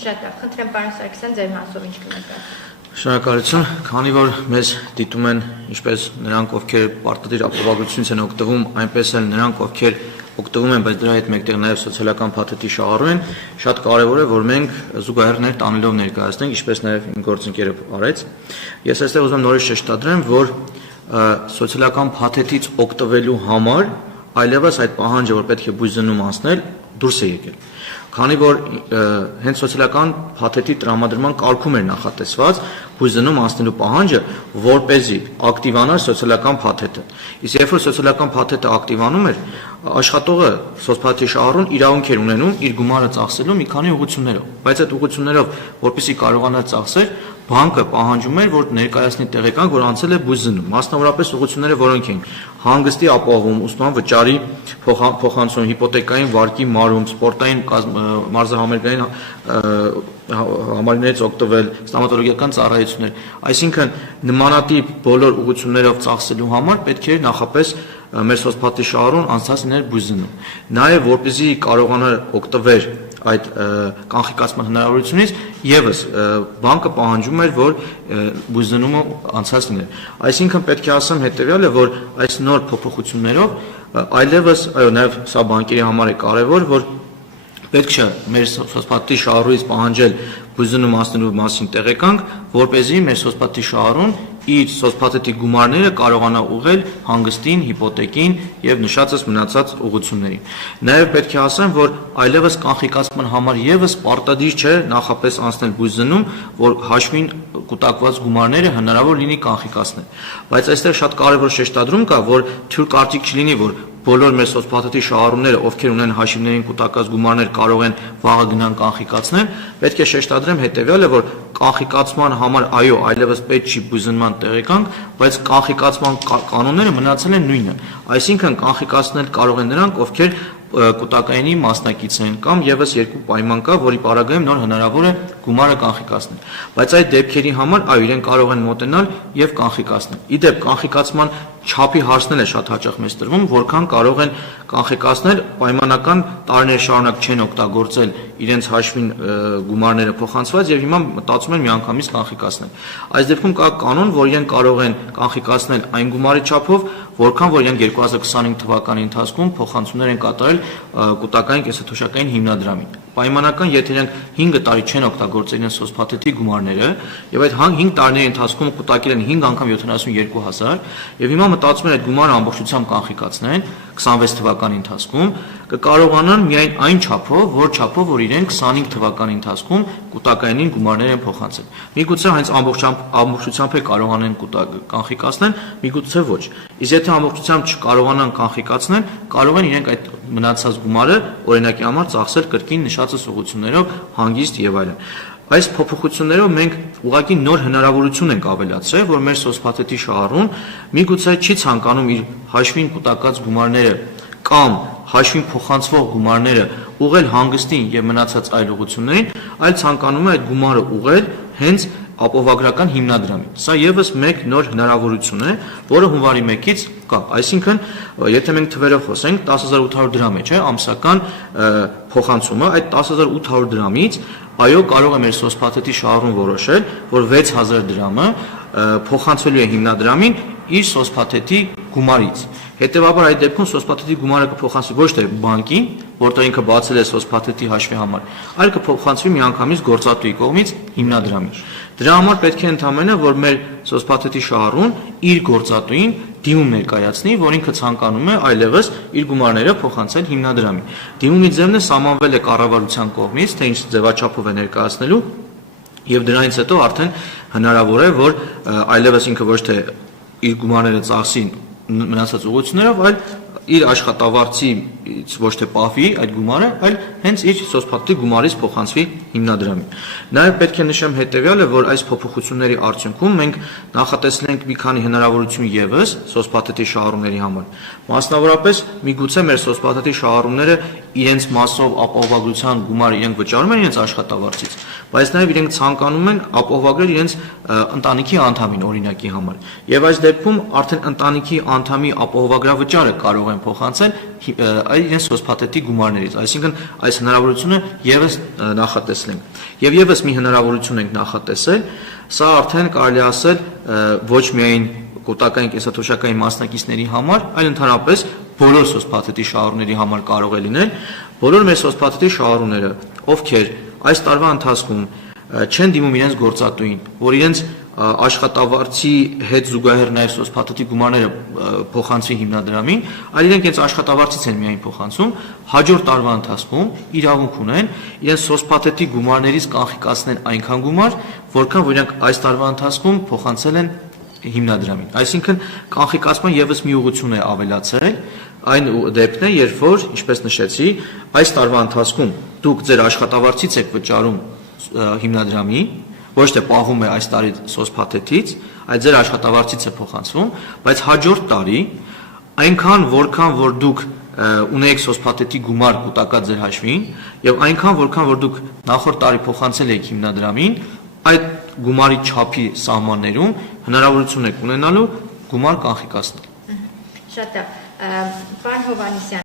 Շատ լավ, խնդրեմ պարոն Սարգսյան, ձեր մասով ինչ կներկայացնեք։ Շնորհակալություն, քանի որ մեզ դիտում են ինչպես նրանք, ովքեր պարտադիր ապահովագրությունից են օգտվում, այնպես էլ նրանք, ովքեր օգտվում են, բայց դրա հետ մեկտեղ նաև սոցիալական փաթեթի շահառու են, շատ կարևոր է, որ մենք զուգահեռներ տանելով ներկայացնենք, ինչպես նաև իմ գործընկերը արեց։ Ես այստեղ ուզում եմ նորից շեշտադրեմ, որ սոցիալական փաթեթից օգտվելու համար այլևս այդ պահանջը, որ պետք է բույսզնում անցնել, դուրս է եկել։ Քանի որ հենց սոցիալական փաթեթի տրամադրման կարգում էր նախատեսված բույսզնում անցնելու պահանջը, որպեսզի ակտիվանար սոցիալական փաթեթը։ Իսկ երբ որ սոցիալական փաթեթը ակտիվանում էր, աշխատողը սոցփաթեթի շահառուն իրավունք էր ունենում իր գումարը ծախսելու մի քանի ուղղություններով, բայց այդ ուղղություններով, որպեսզի կարողանա ծախսել, բանկը պահանջում էր, որ ներկայացնի տեղեկանք, որ անցել է բույսզնում, մասնավորապես ուղղությունները, որոնք են հանգստի ապահովում, ուսման վճարի փոխանցում, հիպոթեկային վարկի մարում, սպորտային մարզահամերգային համարներից օգտվել, ստոմատոլոգիական ծառայություններ, այսինքն նմանատիպ բոլոր ուղղություններով ծախսելու համար պետք է նախապես մեր սոցփաթեթի շահառուն անցած լիներ բույսզնում։ Նաև որպեսզի կարողանար օգտվել այդ կանխիկացման հնարավորությունից եւս բանկը պահանջում էր, որ բույսզնումը անցած լիներ։ Այսինքն պետք է ասեմ հետեւյալը, որ այս նոր փոփոխություններով այլևս, այո, նաև սա բանկերի համար է կարևոր, որ պետք չէ մեր սոցփաթեթի շահառուից պահանջել բույսզնում անցնելու մասին տեղեկանք, որպեսզի մեր սոցփաթեթի շահառուն իր սոցփաթեթի գումարները կարողանա ուղղել հանգստին, հիպոթեկին եւ նշածս մնացած ուղղություններին։ Նաեւ պետք է ասեմ, որ այլևս կանխիկացման համար եւս պարտադիր չէ նախապես անցնել բույսզնում, որ հաշվին կուտակված գումարները հնարավոր լինի կանխիկացնել։ Բայց այստեղ շատ կարևոր շեշտադրում կա, որ թյուր կարծիք չլինի, որ բոլոր մեր սոցփաթեթի շահառուները, ովքեր ունեն հաշիվներին կուտակած գումարներ, կարող են վաղը գնան կանխիկացնել, պետք է շեշտադրեմ հետեւյալը, որ կանխիկացման համար այո, այլևս պետք չի բույսզնման տեղեկանք, բայց կանխիկացման կանոնները մնացել են նույնը։ Այսինքն կանխիկացնել կարող են նրանք, ովքեր կուտակայինի մասնակից են կամ եւս երկու պայման կա, որի պարագայում նոր հնարավոր է գումարը կանխիկացնել։ Բայց այդ դեպքերի համար այո, իրեն կարող են մոտենալ եւ կանխիկացնել։ Իդեպ կանխիկացման չափի հարցնել է շատ հաճախ մեզ տրվում, որքան կարող են կանխիկացնել, պայմանական տարիներ շարունակ չեն օգտագործել իրենց հաշվին գումարները փոխանցված եւ հիմա մտածում են միանգամից կանխիկացնել։ Այս դեպքում կա կանոն, որ իրեն կարող են կանխիկացնել այն գումարի չափով, որքան որ իրենք 2025 թվականի ընթացքում փոխանցումներ են կատարել կուտակային կենսաթոշակային հիմնադրամին։ Պայմանական, եթե իրենք 5 տարի չեն օգտագործել իրենց սոցփաթեթի գումարները եւ այդ 5 տարիների ընթացքում կուտակել են 5 անգամ 72000 եւ հիմա մտածում են այդ գումարը ամբողջությամբ կանխիկացնեն 26 թվականի ընթացքում, կկարողանան միայն այն չափով, որ իրենք 25 թվականի ընթացքում կուտակայինին գումարներ են փոխանցել։ Միգուցե հենց ամբողջությամբ է կարողանան կանխիկացնել, միգուցե ոչ։ Իսկ եթե ամբողջությամբ չկարողանան կանխիկացնել, կարող են իրենք այդ մնացած գումարը օրինակի համար ծախսել կրկին նշածս ուղղություններով հանգիստ եւ այլն։ Այս փոփոխություններով մենք ուղղակի նոր հնարավորություն ենք ավելացրել, որ մեր սոցփաթեթի շահառուն միգուցե չի ցանկանում իր հաշվին կուտակած գումարները կամ հաշվին փոխանցվող գումարները ուղղել հանգստին եւ մնացած այլ ուղղություններին, այլ ցանկանում է այդ գումարը ուղղել հենց ապահովագրական հիմնադրամին։ Սա եւս մեկ նոր հնարավորություն է, որը հունվարի 1-ից կա։ Այսինքն, եթե մենք թվերով խոսենք, 10800 դրամ է, չէ, ամսական փոխանցումը, այդ 10800 դրամից այո, կարող է մեր սոցփաթեթի շահառուն որոշել, որ 6000 դրամը փոխանցվելու է հիմնադրամին իր սոցփաթեթի գումարից։ Հետևաբար այդ դեպքում սոցփաթեթի գումարը կփոխանցվի ոչ թե բանկին, որտեղ ինքը բացել է սոցփաթեթի հաշվի համար, այլ կփոխանցվի միանգամից գործատուի կողմից հիմնադրամին։ Դրա համար պետք է ընդհանրապես, որ մեր սոցփաթեթի շահառուն իր գործատուին դիմում ներկայացնի, որ ինքը ցանկանում է այլևս իր գումարները փոխանցել հիմնադրամին։ Դիմումի ձևն է սահմանվել է կառավարության կողմից, թե ինչ ձևաչափով է ներկայացնելու, եւ դրանից հետո արդեն հնարավոր է, որ այլևս ինքը ոչ թե իր գումարները ծախսի մնացած ուղղություններով, այլ իր աշխատավարձից ոչ թե պահվի այդ գումարը, այլ հենց իր սոցփաթեթի գումարից փոխանցվի հիմնադրամին։ Նաև պետք է նշեմ հետևյալը, որ այս փոփոխությունների արդյունքում մենք նախատեսել ենք մի քանի հնարավորություն եւս սոցփաթեթի շահառուների համար։ Մասնավորապես, միգուցե մեր սոցփաթեթի շահառուները իրենց մասով ապահովագրության գումարը իրենք վճարում են իրենց աշխատավարձից, բայց նաև իրենք ցանկանում են ապահովագրել իրենց ընտանիքի անդամին օրինակի համար։ Եվ այս դեպքում արդեն ընտանիքի անդամի ապահովագրավճարը կարող են փոխանցել այլ իրենց սոցփաթեթի գումարներից, այսինքն այս հնարավորությունը եւս նախատեսենք։ Եվ եւս մի հնարավորություն ենք նախատեսել, սա արդեն կարելի ասել ոչ միայն կൂട്ടակային կենսաթոշակային մասնակիցների համար, այլ ընդհանրապես բոլոր սոցփաթեթի շահառուների համար կարող է լինել, բոլոր մեր սոցփաթեթի շահառուները, ովքեր այս տարվա ընթացքում չեն դիմում իրենց գործատուին, որ իրենց աշխատավարձի հետ զուգահեռ նաև սոցփաթեթի գումարները փոխանցվի հիմնադրամին, այլ իրենք այս աշխատավարձից են միայն փոխանցում, հաջորդ տարվա ընթացքում իրավունք ունեն իրենց սոցփաթեթի գումարներից կանխիկացնել այնքան գումար, որքան որ իրենք այս տարվա ընթացքում փոխանցել են հիմնադրամին։ Այսինքն կանխիկացման եւս մի ուղղություն է ավելացել, այն դեպքն է, երբ որ, ինչպես նշեցի, այս տարվա ընթացքում դուք ձեր աշխատավարձից եք վճարում հիմնադրամին, ոչ թե պահվում է այս տարի սոցփաթեթից, այլ ձեր աշխատավարձից է փոխանցվում, բայց հաջորդ տարի այնքան որքան որ դուք ունեք սոցփաթեթի գումար կൂട്ടակած ձեր հաշվին եւ այնքան որքան որ դուք նախորդ տարի փոխանցել եք հիմնադրամին, այդ գումարի չափի սահմաններում հնարավորություն եք ունենալու գումար կանխիկացնել։ Շատ լավ, պարոն Հովհաննիսյան